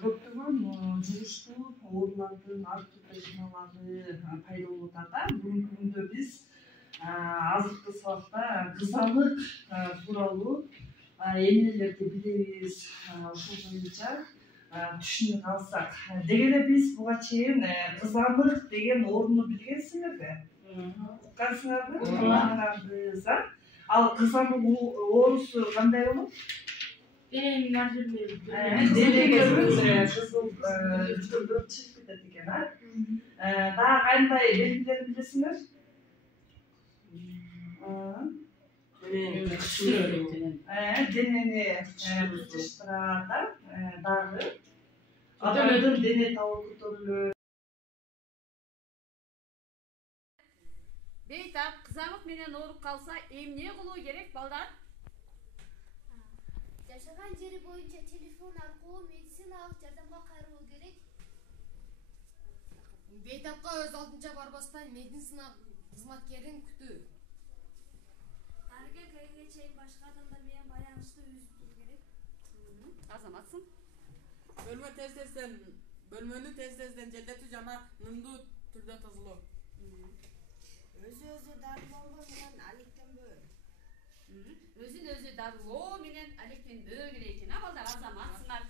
көптөгөн жугуштуу оорулардын ар түрдүү жыналары пайда болуп атат. Бүгүнкү күндө биз азыркы сабакта кызамык тууралуу эмнелерди билебиз, ошол боюнча түшүнүк алсак. Деги эле биз буга чейин кызамык деген ооруну билгенсиңерби? Уккансыңарбы? Укканбыз, Ал кызамык оорусу кандай болот? Дененин ар жеринде Денеге кызыл түтүрлөр чыгып кетет экен, Дагы кандай белгилерин билесиңер? Денени кычыштырат, дагы адамдын дене табы көтөрүлөт. Бейтап, кызамык менен ооруп калса эмне кылуу керек, балдар? Жашаган жери боюнча телефон аркылуу медициналык жардамга кайрылуу керек. Бейтапка өз алдынча барбастан медицина кызматкерин күтүү. Дарыгер келгенге чейин башка адамдар менен байланышты үзүп туруу керек. Азаматсың? Бөлмөнү тез-тезден желдетүү жана нымдуу түрдө тазалоо. Өзү дарылоо менен алектенбөө. Өзүн өзү дарылоо менен алектенбөө керек экен, балдар, азаматсыңар.